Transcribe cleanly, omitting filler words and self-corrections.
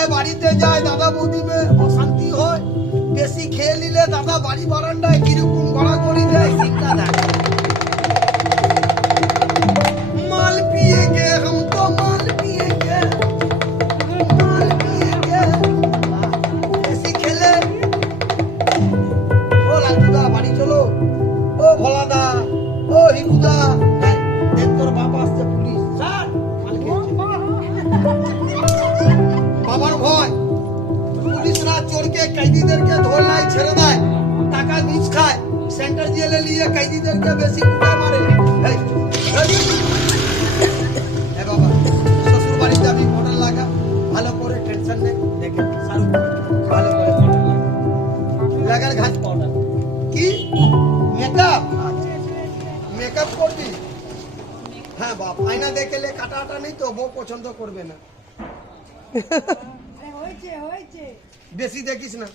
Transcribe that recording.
দাদায় বাড়িতে যায়, দাদা বৌদি অশান্তি হয়, বেশি খেয়ে নিলে দাদা বাড়ি বারান্দায় কিরকম গড়াগড়ি দেয় চিন্তা দেয়। মাল পিয়েগে হাম তো মাল পিয়েগে, মাল পিয়েগে। বেশি খেলে ও লালটুদা বাড়ি চলো, ও ভোলাদা, ও হিকুদা, দেখ তোর বাবা আসছে পুলিশ। স্যার মাল খেয়েছে। বাবার ভয়, পুলিশরা চোরকে कैदीদেরকে ধরলাই ছেড়ে দেয়, টাকা ঘুষ খায়, সেন্টার জেলে নিয়ে कैदीদেরকে বেশি কুটায় মারে। এ বাবা শ্বশুর বাড়িতে আমি মডেল লাগা, ভালো করে টেনশন নেই, দেখে শাহরুখ ভালো করে মডেল লাগার ঘাস পাউডার কি মেকআপ, মেকআপ করবি? হ্যাঁ বাপ, আয়না দেখলে কাটা আটা নেই তো, বউ পছন্দ করবে না। বেশি দেখিস না।